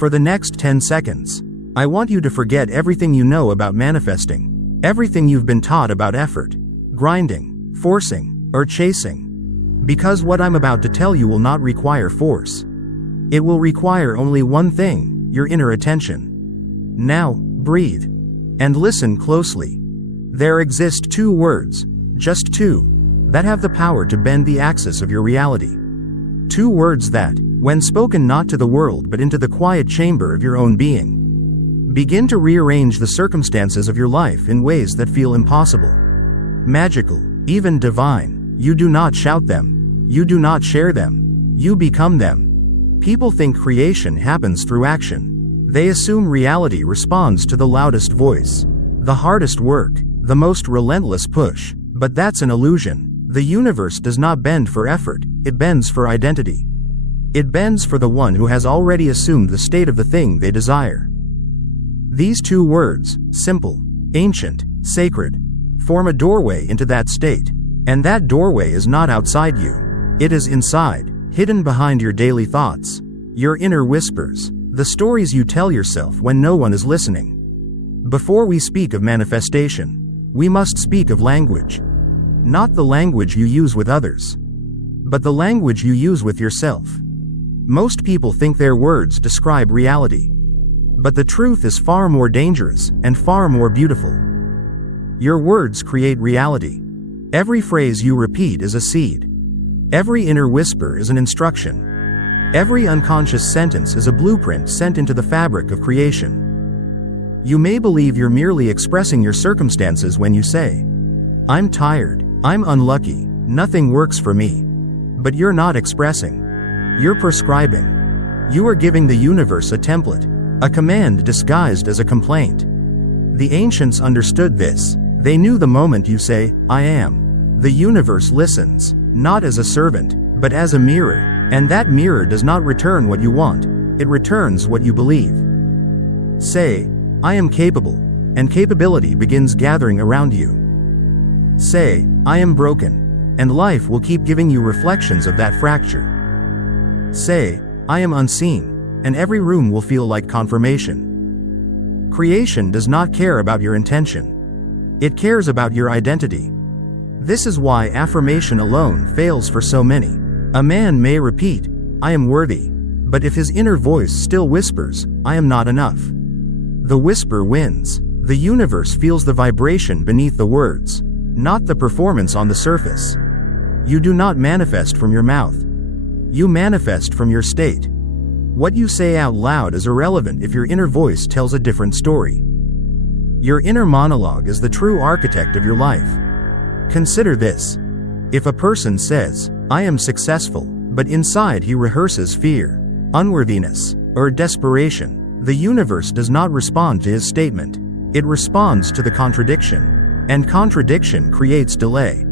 For the next 10 seconds, I want you to forget everything you know about manifesting, everything you've been taught about effort, grinding, forcing, or chasing. Because what I'm about to tell you will not require force. It will require only one thing, your inner attention. Now, breathe. And listen closely. There exist two words, just two, that have the power to bend the axis of your reality. Two words that, when spoken not to the world but into the quiet chamber of your own being, begin to rearrange the circumstances of your life in ways that feel impossible, magical, even divine. You do not shout them. You do not share them. You become them. People think creation happens through action. They assume reality responds to the loudest voice, the hardest work, the most relentless push. But that's an illusion. The universe does not bend for effort, it bends for identity. It bends for the one who has already assumed the state of the thing they desire. These two words, simple, ancient, sacred, form a doorway into that state. And that doorway is not outside you. It is inside, hidden behind your daily thoughts, your inner whispers, the stories you tell yourself when no one is listening. Before we speak of manifestation, we must speak of language. Not the language you use with others, but the language you use with yourself. Most people think their words describe reality. But the truth is far more dangerous and far more beautiful. Your words create reality. Every phrase you repeat is a seed. Every inner whisper is an instruction. Every unconscious sentence is a blueprint sent into the fabric of creation. You may believe you're merely expressing your circumstances when you say, "I'm tired, I'm unlucky, nothing works for me." But you're not expressing. You're prescribing. You are giving the universe a template, a command disguised as a complaint. The ancients understood this. They knew the moment you say, "I am," the universe listens, not as a servant, but as a mirror, and that mirror does not return what you want, it returns what you believe. Say, "I am capable," and capability begins gathering around you. Say, "I am broken," and life will keep giving you reflections of that fracture. Say, "I am unseen," and every room will feel like confirmation. Creation does not care about your intention. It cares about your identity. This is why affirmation alone fails for so many. A man may repeat, "I am worthy," but if his inner voice still whispers, "I am not enough," the whisper wins. The universe feels the vibration beneath the words, not the performance on the surface. You do not manifest from your mouth. You manifest from your state. What you say out loud is irrelevant if your inner voice tells a different story. Your inner monologue is the true architect of your life. Consider this. If a person says, "I am successful," but inside he rehearses fear, unworthiness, or desperation, the universe does not respond to his statement. It responds to the contradiction. And contradiction creates delay.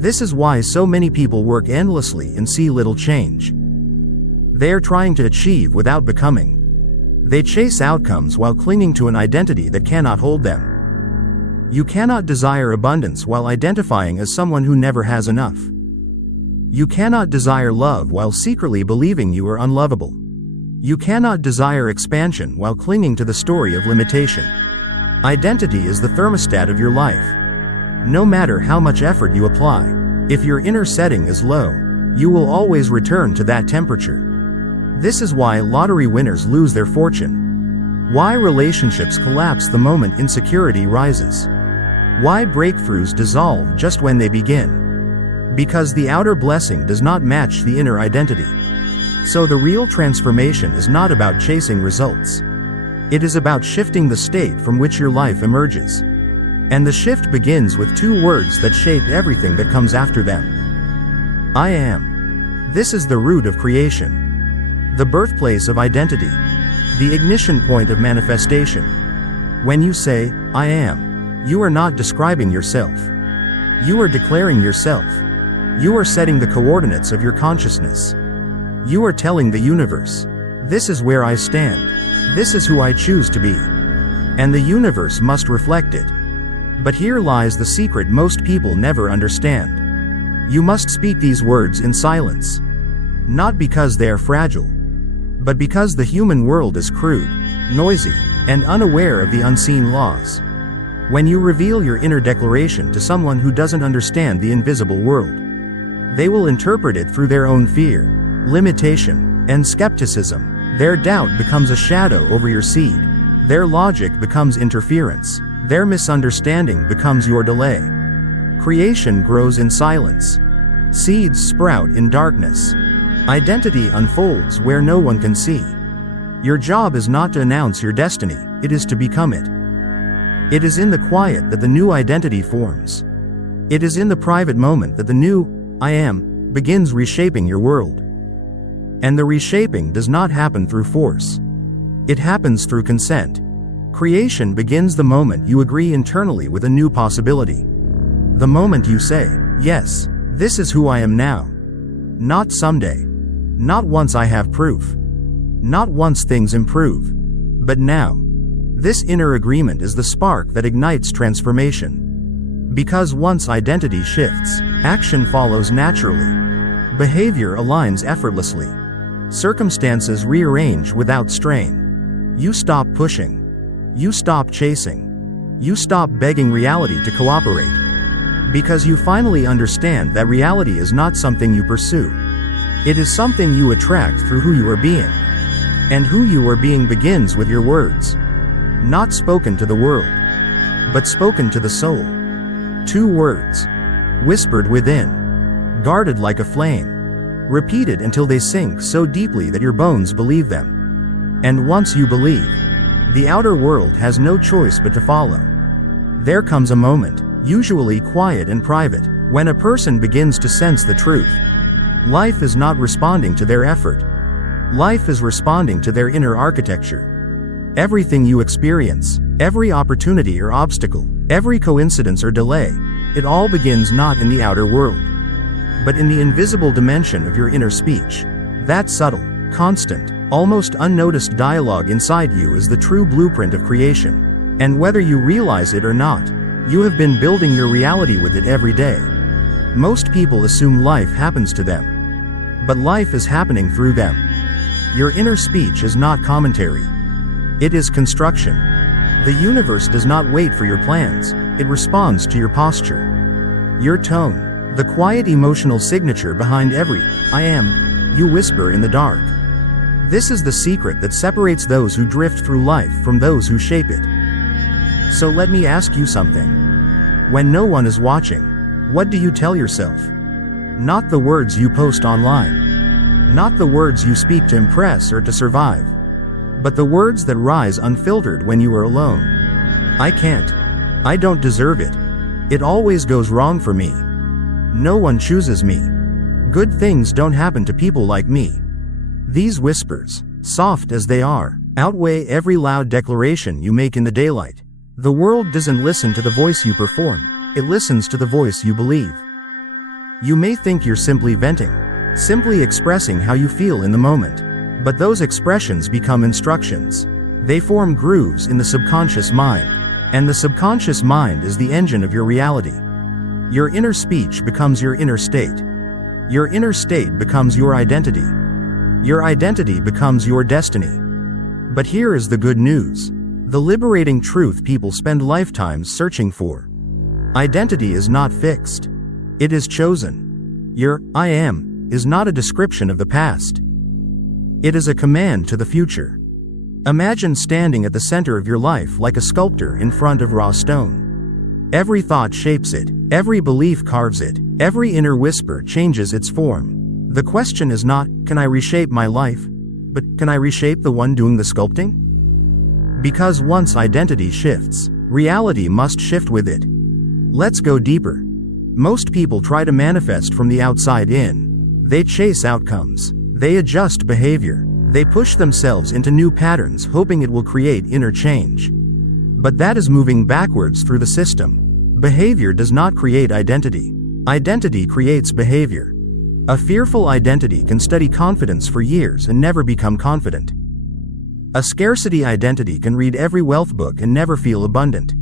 This is why so many people work endlessly and see little change. They are trying to achieve without becoming. They chase outcomes while clinging to an identity that cannot hold them. You cannot desire abundance while identifying as someone who never has enough. You cannot desire love while secretly believing you are unlovable. You cannot desire expansion while clinging to the story of limitation. Identity is the thermostat of your life. No matter how much effort you apply, if your inner setting is low, you will always return to that temperature. This is why lottery winners lose their fortune. Why relationships collapse the moment insecurity rises. Why breakthroughs dissolve just when they begin. Because the outer blessing does not match the inner identity. So the real transformation is not about chasing results. It is about shifting the state from which your life emerges. And the shift begins with two words that shape everything that comes after them. I am. This is the root of creation. The birthplace of identity. The ignition point of manifestation. When you say, I am, you are not describing yourself. You are declaring yourself. You are setting the coordinates of your consciousness. You are telling the universe, this is where I stand. This is who I choose to be. And the universe must reflect it. But here lies the secret most people never understand. You must speak these words in silence. Not because they are fragile, but because the human world is crude, noisy, and unaware of the unseen laws. When you reveal your inner declaration to someone who doesn't understand the invisible world, they will interpret it through their own fear, limitation, and skepticism. Their doubt becomes a shadow over your seed. Their logic becomes interference. Their misunderstanding becomes your delay. Creation grows in silence. Seeds sprout in darkness. Identity unfolds where no one can see. Your job is not to announce your destiny, it is to become it. It is in the quiet that the new identity forms. It is in the private moment that the new I am begins reshaping your world. And the reshaping does not happen through force. It happens through consent. Creation begins the moment you agree internally with a new possibility. The moment you say, yes, this is who I am now. Not someday. Not once I have proof. Not once things improve. But now. This inner agreement is the spark that ignites transformation. Because once identity shifts, action follows naturally. Behavior aligns effortlessly. Circumstances rearrange without strain. You stop pushing. You stop chasing. You stop begging reality to cooperate. Because you finally understand that reality is not something you pursue. It is something you attract through who you are being. And who you are being begins with your words. Not spoken to the world, but spoken to the soul. 2 words. Whispered within. Guarded like a flame. Repeated until they sink so deeply that your bones believe them. And once you believe, the outer world has no choice but to follow. There comes a moment, usually quiet and private, when a person begins to sense the truth. Life is not responding to their effort. Life is responding to their inner architecture. Everything you experience, every opportunity or obstacle, every coincidence or delay, it all begins not in the outer world, but in the invisible dimension of your inner speech. That subtle, constant, almost unnoticed dialogue inside you is the true blueprint of creation. And whether you realize it or not, you have been building your reality with it every day. Most people assume life happens to them. But life is happening through them. Your inner speech is not commentary. It is construction. The universe does not wait for your plans, it responds to your posture. Your tone, the quiet emotional signature behind every I am you whisper in the dark. This is the secret that separates those who drift through life from those who shape it. So let me ask you something. When no one is watching, what do you tell yourself? Not the words you post online. Not the words you speak to impress or to survive. But the words that rise unfiltered when you are alone. I can't. I don't deserve it. It always goes wrong for me. No one chooses me. Good things don't happen to people like me. These whispers, soft as they are, outweigh every loud declaration you make in the daylight. The world doesn't listen to the voice you perform, it listens to the voice you believe. You may think you're simply venting, simply expressing how you feel in the moment. But those expressions become instructions. They form grooves in the subconscious mind. And the subconscious mind is the engine of your reality. Your inner speech becomes your inner state. Your inner state becomes your identity. Your identity becomes your destiny. But here is the good news. The liberating truth people spend lifetimes searching for. Identity is not fixed. It is chosen. Your I am is not a description of the past. It is a command to the future. Imagine standing at the center of your life like a sculptor in front of raw stone. Every thought shapes it, every belief carves it, every inner whisper changes its form. The question is not, can I reshape my life? But, can I reshape the one doing the sculpting? Because once identity shifts, reality must shift with it. Let's go deeper. Most people try to manifest from the outside in. They chase outcomes. They adjust behavior. They push themselves into new patterns hoping it will create inner change. But that is moving backwards through the system. Behavior does not create identity. Identity creates behavior. A fearful identity can study confidence for years and never become confident. A scarcity identity can read every wealth book and never feel abundant.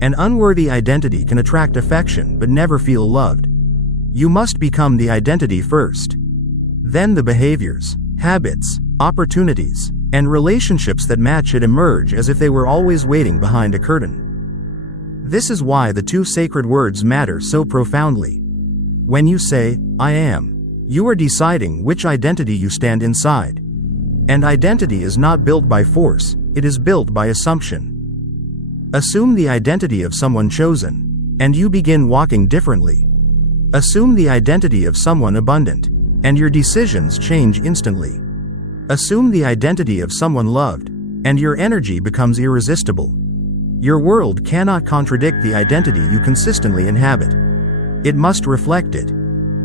An unworthy identity can attract affection but never feel loved. You must become the identity first. Then the behaviors, habits, opportunities, and relationships that match it emerge as if they were always waiting behind a curtain. This is why the two sacred words matter so profoundly. When you say, I am, you are deciding which identity you stand inside. And identity is not built by force, it is built by assumption. Assume the identity of someone chosen, and you begin walking differently. Assume the identity of someone abundant, and your decisions change instantly. Assume the identity of someone loved, and your energy becomes irresistible. Your world cannot contradict the identity you consistently inhabit. It must reflect it.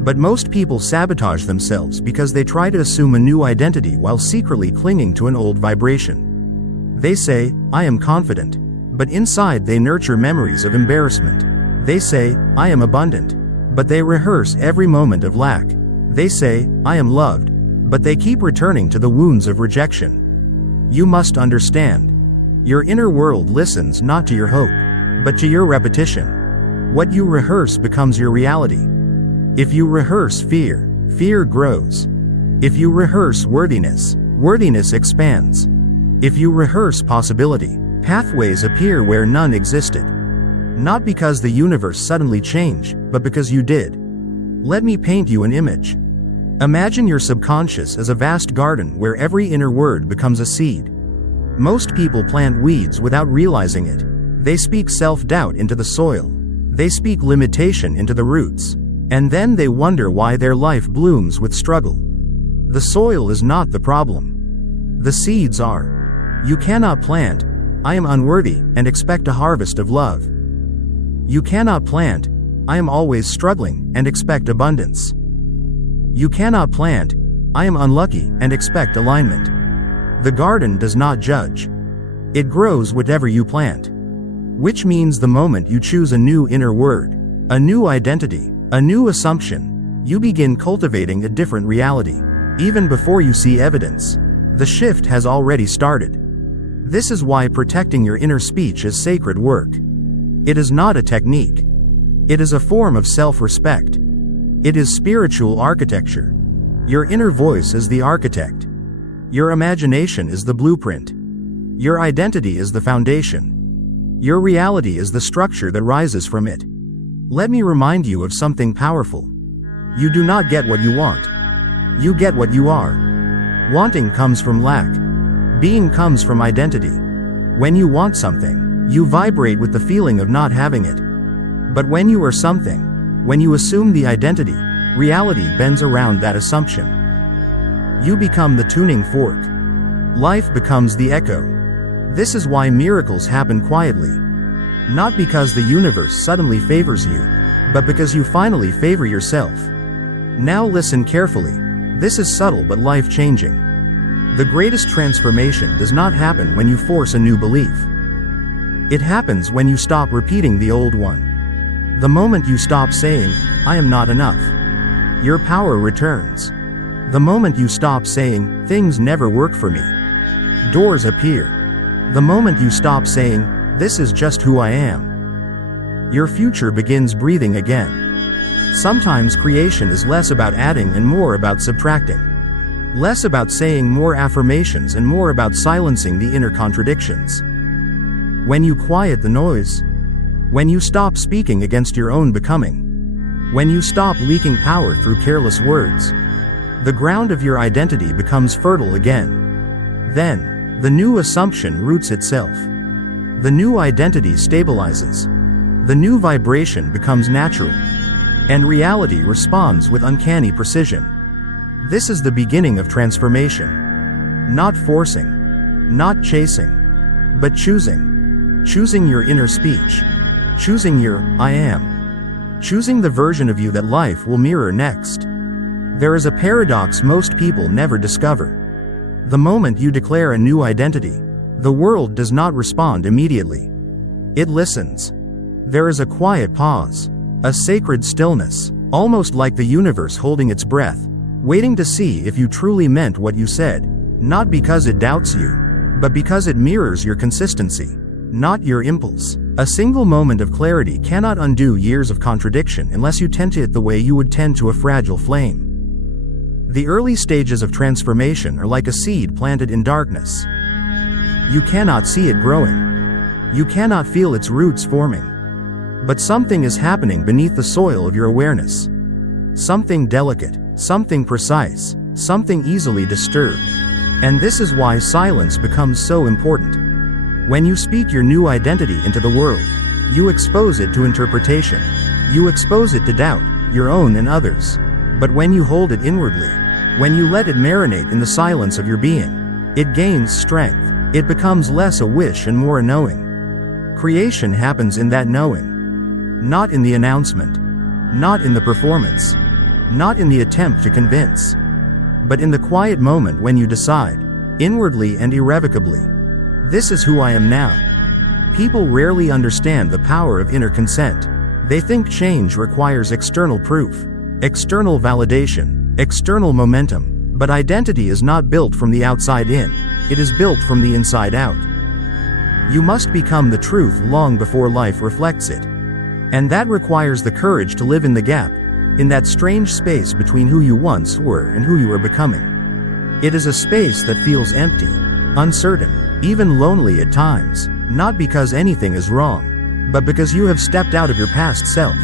But most people sabotage themselves because they try to assume a new identity while secretly clinging to an old vibration. They say, I am confident, but inside they nurture memories of embarrassment. They say, I am abundant, but they rehearse every moment of lack. They say, I am loved, but they keep returning to the wounds of rejection. You must understand. Your inner world listens not to your hope, but to your repetition. What you rehearse becomes your reality. If you rehearse fear, fear grows. If you rehearse worthiness, worthiness expands. If you rehearse possibility, pathways appear where none existed. Not because the universe suddenly changed, but because you did. Let me paint you an image. Imagine your subconscious as a vast garden where every inner word becomes a seed. Most people plant weeds without realizing it. They speak self-doubt into the soil. They speak limitation into the roots. And then they wonder why their life blooms with struggle. The soil is not the problem. The seeds are. You cannot plant, I am unworthy, and expect a harvest of love. You cannot plant, I am always struggling, and expect abundance. You cannot plant, I am unlucky, and expect alignment. The garden does not judge. It grows whatever you plant. Which means the moment you choose a new inner word, a new identity, a new assumption, you begin cultivating a different reality. Even before you see evidence, the shift has already started. This is why protecting your inner speech is sacred work. It is not a technique. It is a form of self-respect. It is spiritual architecture. Your inner voice is the architect. Your imagination is the blueprint. Your identity is the foundation. Your reality is the structure that rises from it. Let me remind you of something powerful. You do not get what you want. You get what you are. Wanting comes from lack. Being comes from identity. When you want something, you vibrate with the feeling of not having it. But when you are something, when you assume the identity, reality bends around that assumption. You become the tuning fork. Life becomes the echo. This is why miracles happen quietly. Not because the universe suddenly favors you, but because you finally favor yourself. Now listen carefully. This is subtle but life-changing. The greatest transformation does not happen when you force a new belief. It happens when you stop repeating the old one. The moment you stop saying, I am not enough, your power returns. The moment you stop saying, things never work for me, doors appear. The moment you stop saying, this is just who I am, your future begins breathing again. Sometimes creation is less about adding and more about subtracting. Less about saying more affirmations and more about silencing the inner contradictions. When you quiet the noise, when you stop speaking against your own becoming, when you stop leaking power through careless words, the ground of your identity becomes fertile again. Then, the new assumption roots itself. The new identity stabilizes. The new vibration becomes natural. And reality responds with uncanny precision. This is the beginning of transformation. Not forcing, not chasing, but choosing. Choosing your inner speech. Choosing your I am. Choosing the version of you that life will mirror next. There is a paradox most people never discover. The moment you declare a new identity, the world does not respond immediately. It listens. There is a quiet pause, a sacred stillness, almost like the universe holding its breath, waiting to see if you truly meant what you said, not because it doubts you, but because it mirrors your consistency, not your impulse. A single moment of clarity cannot undo years of contradiction unless you tend to it the way you would tend to a fragile flame. The early stages of transformation are like a seed planted in darkness. You cannot see it growing. You cannot feel its roots forming. But something is happening beneath the soil of your awareness. Something delicate, something precise, something easily disturbed. And this is why silence becomes so important. When you speak your new identity into the world, you expose it to interpretation. You expose it to doubt, your own and others. But when you hold it inwardly, when you let it marinate in the silence of your being, it gains strength. It becomes less a wish and more a knowing. Creation happens in that knowing. Not in the announcement. Not in the performance. Not in the attempt to convince. But in the quiet moment when you decide, inwardly and irrevocably, this is who I am now. People rarely understand the power of inner consent. They think change requires external proof, external validation, external momentum. But identity is not built from the outside in, it is built from the inside out. You must become the truth long before life reflects it. And that requires the courage to live in the gap, in that strange space between who you once were and who you are becoming. It is a space that feels empty, uncertain, even lonely at times, not because anything is wrong, but because you have stepped out of your past self,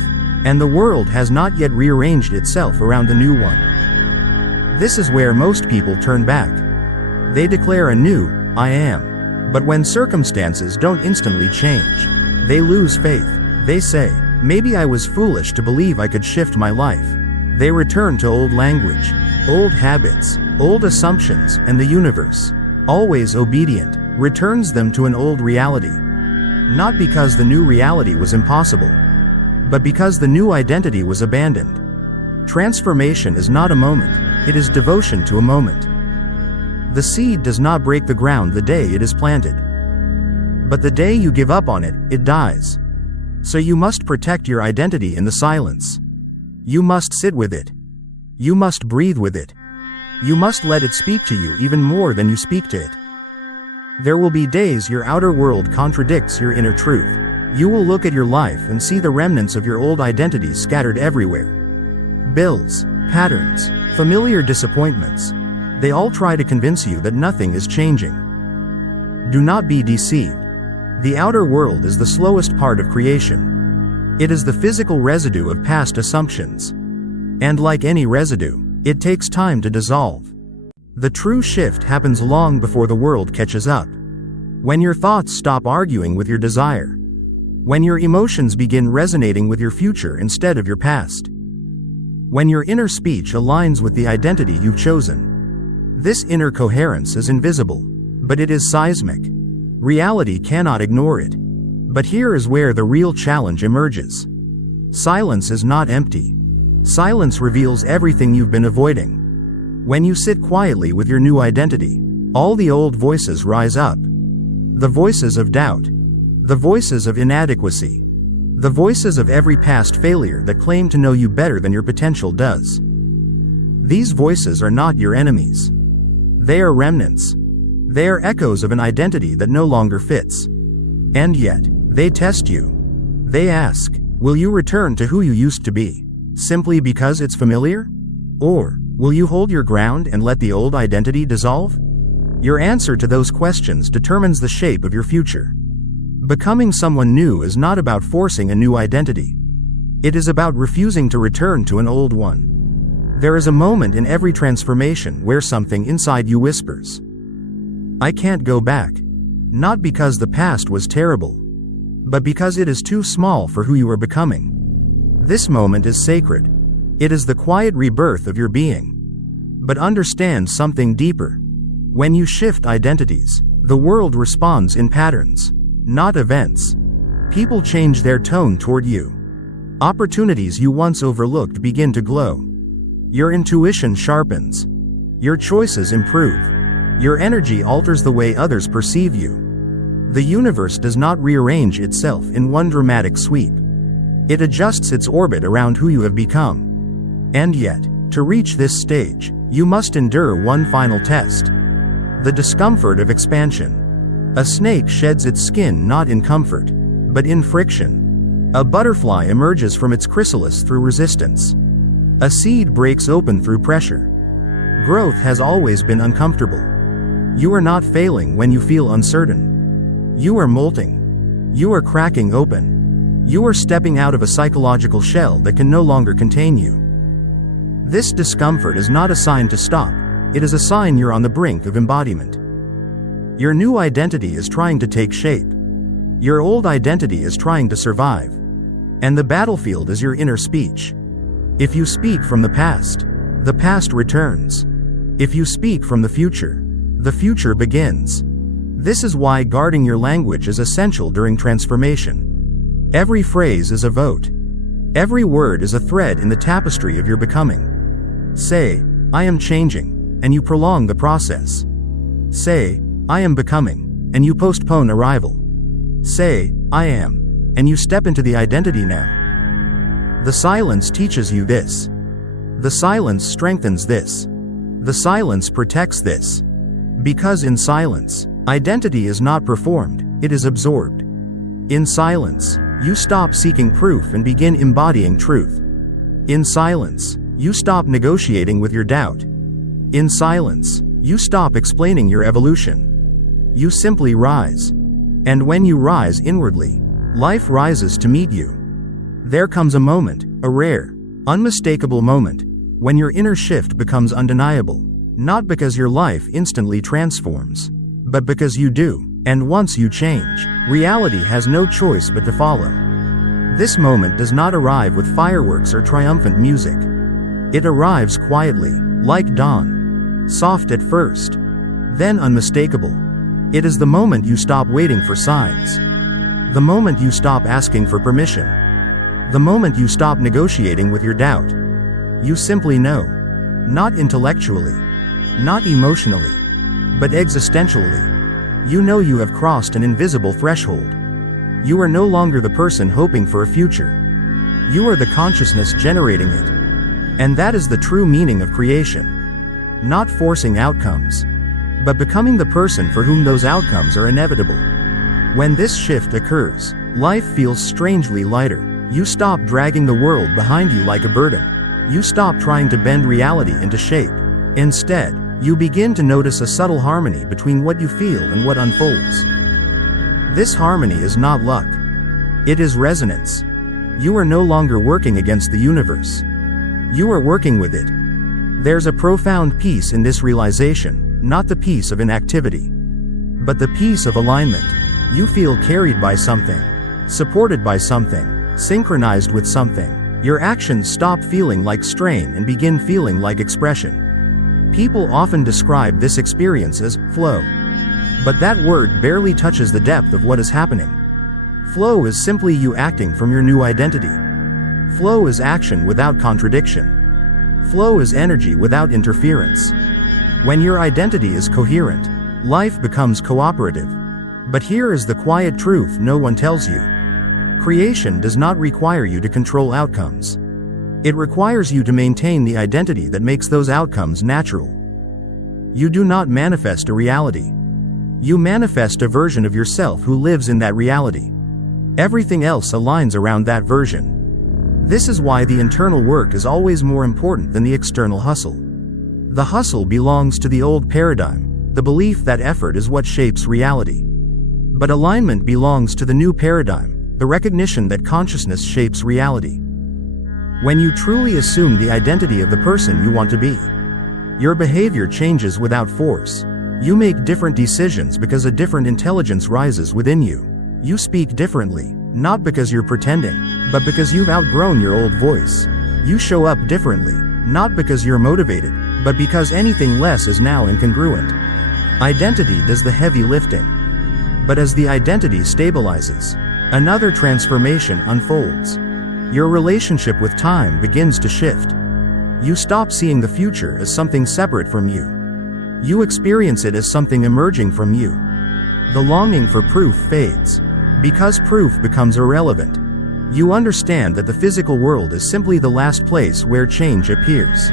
and the world has not yet rearranged itself around a new one. This is where most people turn back. They declare a new, I am. But when circumstances don't instantly change, they lose faith. They say, maybe I was foolish to believe I could shift my life. They return to old language, old habits, old assumptions, and the universe, always obedient, returns them to an old reality. Not because the new reality was impossible, but because the new identity was abandoned. Transformation is not a moment, it is devotion to a moment. The seed does not break the ground the day it is planted. But the day you give up on it, it dies. So you must protect your identity in the silence. You must sit with it. You must breathe with it. You must let it speak to you even more than you speak to it. There will be days your outer world contradicts your inner truth. You will look at your life and see the remnants of your old identities scattered everywhere. Bills, patterns, familiar disappointments. They all try to convince you that nothing is changing. Do not be deceived. The outer world is the slowest part of creation. It is the physical residue of past assumptions. And like any residue, it takes time to dissolve. The true shift happens long before the world catches up. When your thoughts stop arguing with your desire. When your emotions begin resonating with your future instead of your past. When your inner speech aligns with the identity you've chosen. This inner coherence is invisible, but it is seismic. Reality cannot ignore it. But here is where the real challenge emerges. Silence is not empty. Silence reveals everything you've been avoiding. When you sit quietly with your new identity, all the old voices rise up. The voices of doubt. The voices of inadequacy. The voices of every past failure that claim to know you better than your potential does. These voices are not your enemies. They are remnants. They are echoes of an identity that no longer fits. And yet, they test you. They ask, will you return to who you used to be, simply because it's familiar? Or, will you hold your ground and let the old identity dissolve? Your answer to those questions determines the shape of your future. Becoming someone new is not about forcing a new identity. It is about refusing to return to an old one. There is a moment in every transformation where something inside you whispers, I can't go back. Not because the past was terrible, but because it is too small for who you are becoming. This moment is sacred. It is the quiet rebirth of your being. But understand something deeper. When you shift identities, the world responds in patterns, not events. People change their tone toward you. Opportunities you once overlooked begin to glow. Your intuition sharpens. Your choices improve. Your energy alters the way others perceive you. The universe does not rearrange itself in one dramatic sweep. It adjusts its orbit around who you have become. And yet, to reach this stage, you must endure one final test. The discomfort of expansion. A snake sheds its skin not in comfort, but in friction. A butterfly emerges from its chrysalis through resistance. A seed breaks open through pressure. Growth has always been uncomfortable. You are not failing when you feel uncertain. You are molting. You are cracking open. You are stepping out of a psychological shell that can no longer contain you. This discomfort is not a sign to stop, it is a sign you're on the brink of embodiment. Your new identity is trying to take shape. Your old identity is trying to survive. And the battlefield is your inner speech. If you speak from the past returns. If you speak from the future begins. This is why guarding your language is essential during transformation. Every phrase is a vote. Every word is a thread in the tapestry of your becoming. Say, I am changing, and you prolong the process. Say, I am becoming, and you postpone arrival. Say, I am, and you step into the identity now. The silence teaches you this. The silence strengthens this. The silence protects this. Because in silence, identity is not performed, it is absorbed. In silence, you stop seeking proof and begin embodying truth. In silence, you stop negotiating with your doubt. In silence, you stop explaining your evolution. You simply rise. And when you rise inwardly, life rises to meet you. There comes a moment, a rare, unmistakable moment, when your inner shift becomes undeniable, not because your life instantly transforms, but because you do, and once you change, reality has no choice but to follow. This moment does not arrive with fireworks or triumphant music. It arrives quietly, like dawn. Soft at first, then unmistakable. It is the moment you stop waiting for signs. The moment you stop asking for permission. The moment you stop negotiating with your doubt. You simply know. Not intellectually. Not emotionally. But existentially. You know you have crossed an invisible threshold. You are no longer the person hoping for a future. You are the consciousness generating it. And that is the true meaning of creation. Not forcing outcomes, but becoming the person for whom those outcomes are inevitable. When this shift occurs, life feels strangely lighter. You stop dragging the world behind you like a burden. You stop trying to bend reality into shape. Instead, you begin to notice a subtle harmony between what you feel and what unfolds. This harmony is not luck. It is resonance. You are no longer working against the universe. You are working with it. There's a profound peace in this realization, not the peace of inactivity, but the peace of alignment. You feel carried by something, supported by something, synchronized with something. Your actions stop feeling like strain and begin feeling like expression. People often describe this experience as flow. But that word barely touches the depth of what is happening. Flow is simply you acting from your new identity. Flow is action without contradiction. Flow is energy without interference. When your identity is coherent, life becomes cooperative. But here is the quiet truth no one tells you. Creation does not require you to control outcomes. It requires you to maintain the identity that makes those outcomes natural. You do not manifest a reality. You manifest a version of yourself who lives in that reality. Everything else aligns around that version. This is why the internal work is always more important than the external hustle. The hustle belongs to the old paradigm, the belief that effort is what shapes reality. But alignment belongs to the new paradigm, the recognition that consciousness shapes reality. When you truly assume the identity of the person you want to be, your behavior changes without force. You make different decisions because a different intelligence rises within you. You speak differently, not because you're pretending, but because you've outgrown your old voice. You show up differently, not because you're motivated, but because anything less is now incongruent. Identity does the heavy lifting. But as the identity stabilizes, another transformation unfolds. Your relationship with time begins to shift. You stop seeing the future as something separate from you. You experience it as something emerging from you. The longing for proof fades. Because proof becomes irrelevant. You understand that the physical world is simply the last place where change appears.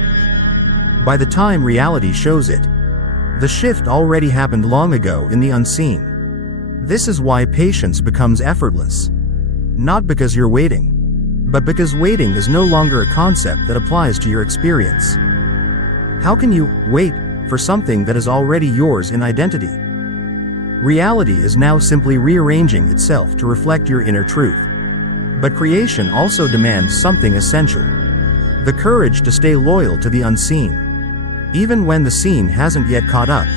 By the time reality shows it, the shift already happened long ago in the unseen. This is why patience becomes effortless. Not because you're waiting, but because waiting is no longer a concept that applies to your experience. How can you wait for something that is already yours in identity? Reality is now simply rearranging itself to reflect your inner truth. But creation also demands something essential: the courage to stay loyal to the unseen, even when the seen hasn't yet caught up.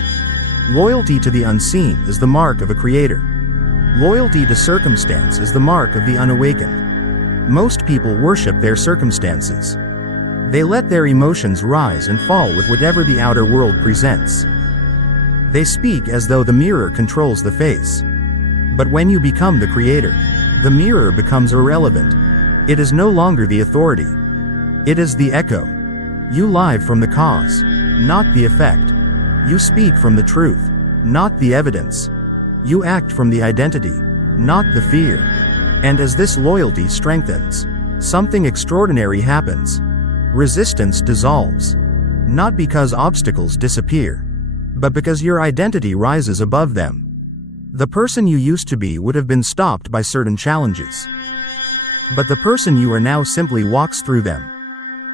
Loyalty to the unseen is the mark of a creator. Loyalty to circumstance is the mark of the unawakened. Most people worship their circumstances. They let their emotions rise and fall with whatever the outer world presents. They speak as though the mirror controls the face. But when you become the creator, the mirror becomes irrelevant. It is no longer the authority. It is the echo. You live from the cause, not the effect. You speak from the truth, not the evidence. You act from the identity, not the fear. And as this loyalty strengthens, something extraordinary happens. Resistance dissolves. Not because obstacles disappear, but because your identity rises above them. The person you used to be would have been stopped by certain challenges. But the person you are now simply walks through them.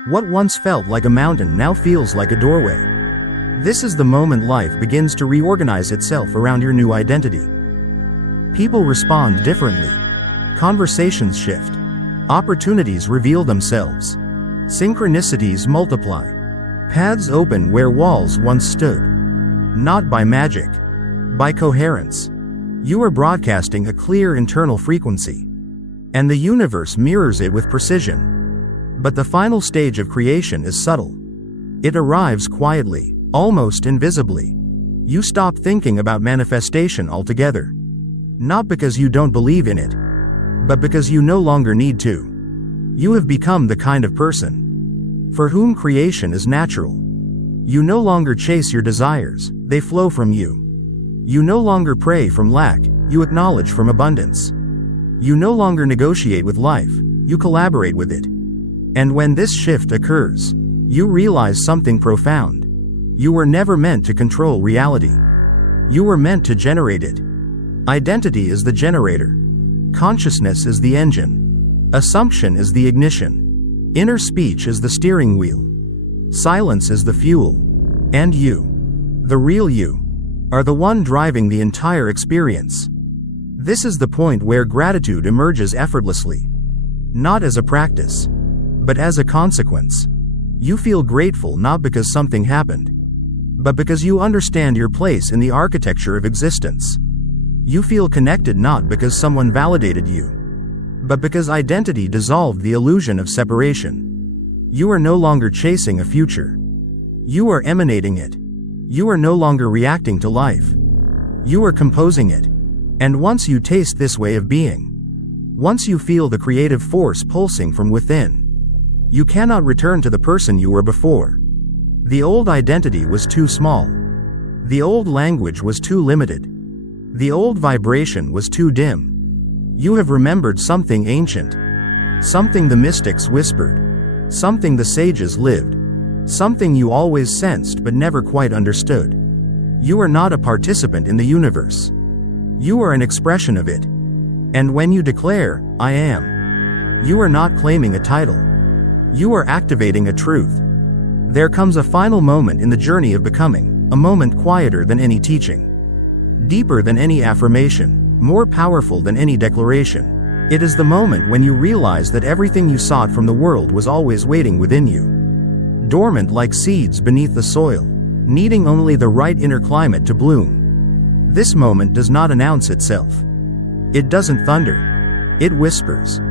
What once felt like a mountain now feels like a doorway. This is the moment life begins to reorganize itself around your new identity. People respond differently. Conversations shift. Opportunities reveal themselves. Synchronicities multiply. Paths open where walls once stood. Not by magic, by coherence. You are broadcasting a clear internal frequency, and the universe mirrors it with precision. But the final stage of creation is subtle. It arrives quietly, almost invisibly. You stop thinking about manifestation altogether. Not because you don't believe in it, but because you no longer need to. You have become the kind of person for whom creation is natural. You no longer chase your desires, they flow from you. You no longer pray from lack, you acknowledge from abundance. You no longer negotiate with life, you collaborate with it. And when this shift occurs, you realize something profound. You were never meant to control reality. You were meant to generate it. Identity is the generator. Consciousness is the engine. Assumption is the ignition. Inner speech is the steering wheel. Silence is the fuel. And you, the real you, are the one driving the entire experience. This is the point where gratitude emerges effortlessly. Not as a practice, but as a consequence. You feel grateful not because something happened, but because you understand your place in the architecture of existence. You feel connected not because someone validated you, but because identity dissolved the illusion of separation. You are no longer chasing a future. You are emanating it. You are no longer reacting to life. You are composing it. And once you taste this way of being, once you feel the creative force pulsing from within, you cannot return to the person you were before. The old identity was too small. The old language was too limited. The old vibration was too dim. You have remembered something ancient. Something the mystics whispered. Something the sages lived. Something you always sensed but never quite understood. You are not a participant in the universe. You are an expression of it. And when you declare, "I am," you are not claiming a title. You are activating a truth. There comes a final moment in the journey of becoming, a moment quieter than any teaching, deeper than any affirmation, more powerful than any declaration. It is the moment when you realize that everything you sought from the world was always waiting within you, dormant like seeds beneath the soil, needing only the right inner climate to bloom. This moment does not announce itself. It doesn't thunder. It whispers.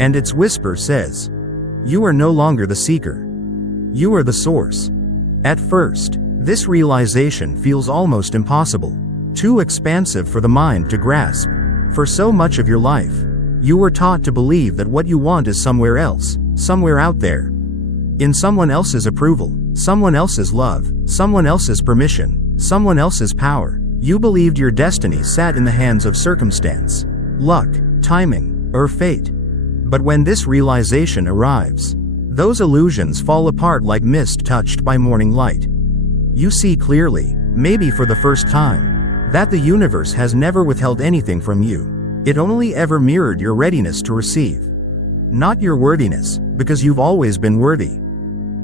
And its whisper says, "You are no longer the seeker. You are the source." At first, this realization feels almost impossible, too expansive for the mind to grasp. For so much of your life, you were taught to believe that what you want is somewhere else, somewhere out there. In someone else's approval, someone else's love, someone else's permission, someone else's power. You believed your destiny sat in the hands of circumstance, luck, timing, or fate. But when this realization arrives, those illusions fall apart like mist touched by morning light. You see clearly, maybe for the first time, that the universe has never withheld anything from you. It only ever mirrored your readiness to receive. Not your worthiness, because you've always been worthy.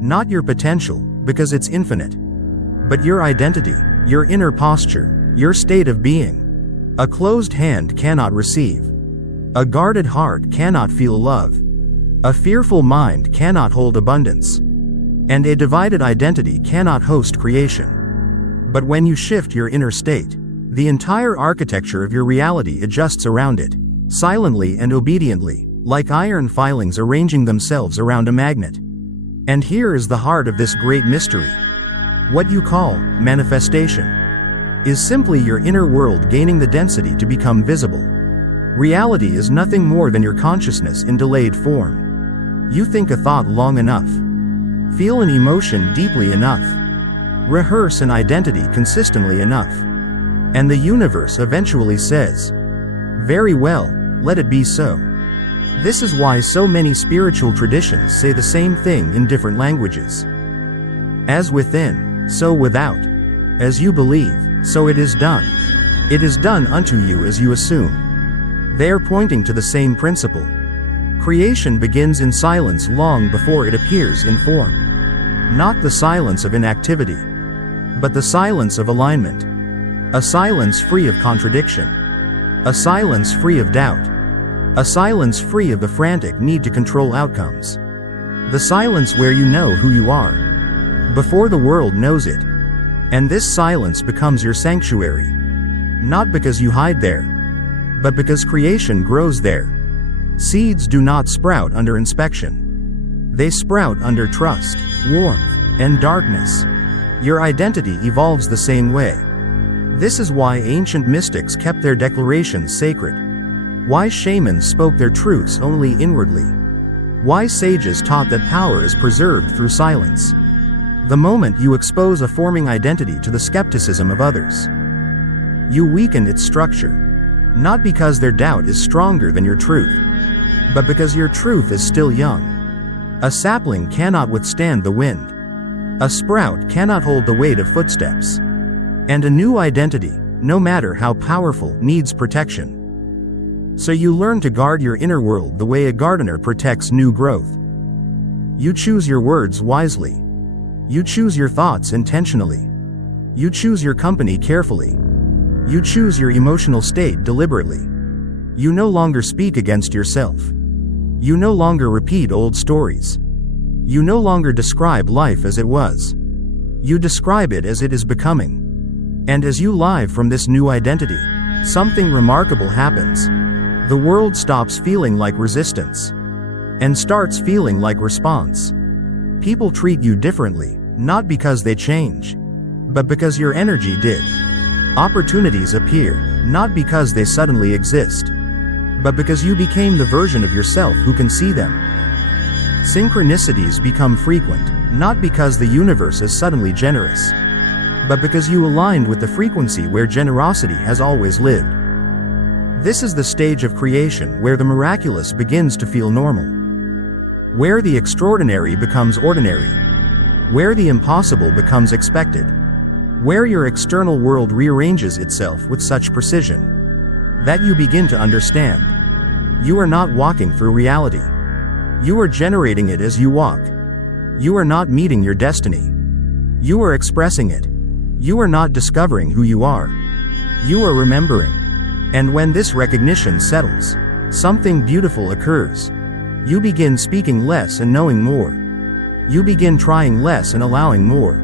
Not your potential, because it's infinite. But your identity, your inner posture, your state of being, a closed hand cannot receive. A guarded heart cannot feel love. A fearful mind cannot hold abundance. And a divided identity cannot host creation. But when you shift your inner state, the entire architecture of your reality adjusts around it, silently and obediently, like iron filings arranging themselves around a magnet. And here is the heart of this great mystery. What you call manifestation is simply your inner world gaining the density to become visible. Reality is nothing more than your consciousness in delayed form. You think a thought long enough, feel an emotion deeply enough, rehearse an identity consistently enough, and the universe eventually says, "Very well, let it be so." This is why so many spiritual traditions say the same thing in different languages. As within, so without. As you believe, so it is done. It is done unto you as you assume. They are pointing to the same principle. Creation begins in silence long before it appears in form. Not the silence of inactivity, but the silence of alignment. A silence free of contradiction. A silence free of doubt. A silence free of the frantic need to control outcomes. The silence where you know who you are, before the world knows it. And this silence becomes your sanctuary. Not because you hide there, but because creation grows there. Seeds do not sprout under inspection. They sprout under trust, warmth, and darkness. Your identity evolves the same way. This is why ancient mystics kept their declarations sacred. Why shamans spoke their truths only inwardly. Why sages taught that power is preserved through silence. The moment you expose a forming identity to the skepticism of others, you weaken its structure. Not because their doubt is stronger than your truth, but because your truth is still young. A sapling cannot withstand the wind. A sprout cannot hold the weight of footsteps. And a new identity, no matter how powerful, needs protection. So you learn to guard your inner world the way a gardener protects new growth. You choose your words wisely. You choose your thoughts intentionally. You choose your company carefully. You choose your emotional state deliberately. You no longer speak against yourself. You no longer repeat old stories. You no longer describe life as it was. You describe it as it is becoming. And as you live from this new identity, something remarkable happens. The world stops feeling like resistance and starts feeling like response. People treat you differently, not because they change, but because your energy did. Opportunities appear, not because they suddenly exist, but because you became the version of yourself who can see them. Synchronicities become frequent, not because the universe is suddenly generous, but because you aligned with the frequency where generosity has always lived. This is the stage of creation where the miraculous begins to feel normal, where the extraordinary becomes ordinary, where the impossible becomes expected, where your external world rearranges itself with such precision that you begin to understand. You are not walking through reality. You are generating it as you walk. You are not meeting your destiny. You are expressing it. You are not discovering who you are. You are remembering. And when this recognition settles, something beautiful occurs. You begin speaking less and knowing more. You begin trying less and allowing more.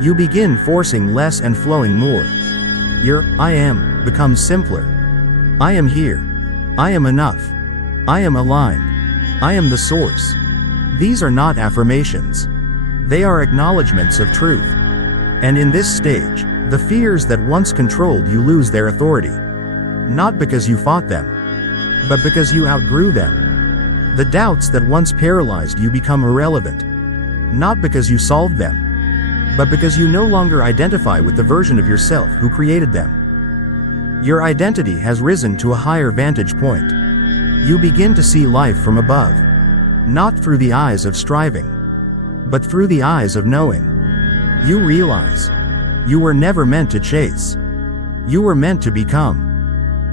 You begin forcing less and flowing more. Your I am becomes simpler. I am here. I am enough. I am aligned. I am the source. These are not affirmations. They are acknowledgments of truth. And in this stage, the fears that once controlled you lose their authority. Not because you fought them, but because you outgrew them. The doubts that once paralyzed you become irrelevant. Not because you solved them, but because you no longer identify with the version of yourself who created them. Your identity has risen to a higher vantage point. You begin to see life from above, not through the eyes of striving, but through the eyes of knowing. You realize you were never meant to chase. You were meant to become.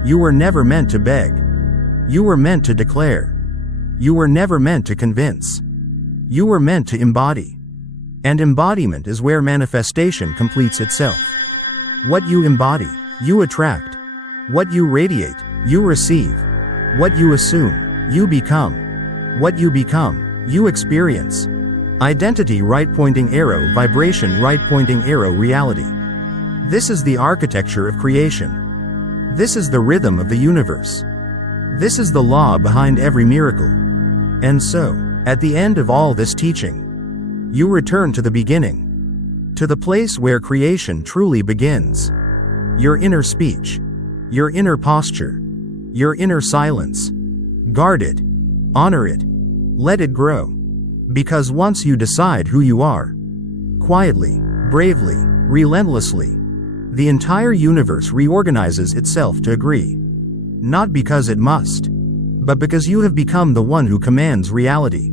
You were never meant to beg. You were meant to declare. You were never meant to convince. You were meant to embody. And embodiment is where manifestation completes itself. What you embody, you attract. What you radiate, you receive. What you assume, you become. What you become, you experience. Identity right pointing arrow, vibration right pointing arrow, reality. This is the architecture of creation. This is the rhythm of the universe. This is the law behind every miracle. And so, at the end of all this teaching, you return to the beginning. To the place where creation truly begins. Your inner speech. Your inner posture. Your inner silence. Guard it. Honor it. Let it grow. Because once you decide who you are, quietly, bravely, relentlessly, the entire universe reorganizes itself to agree. Not because it must, but because you have become the one who commands reality.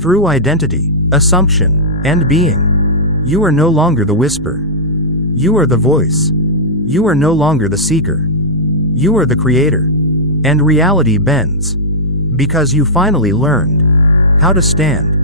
Through identity, assumption, and being, you are no longer the whisper. You are the voice. You are no longer the seeker. You are the creator. And reality bends. Because you finally learned how to stand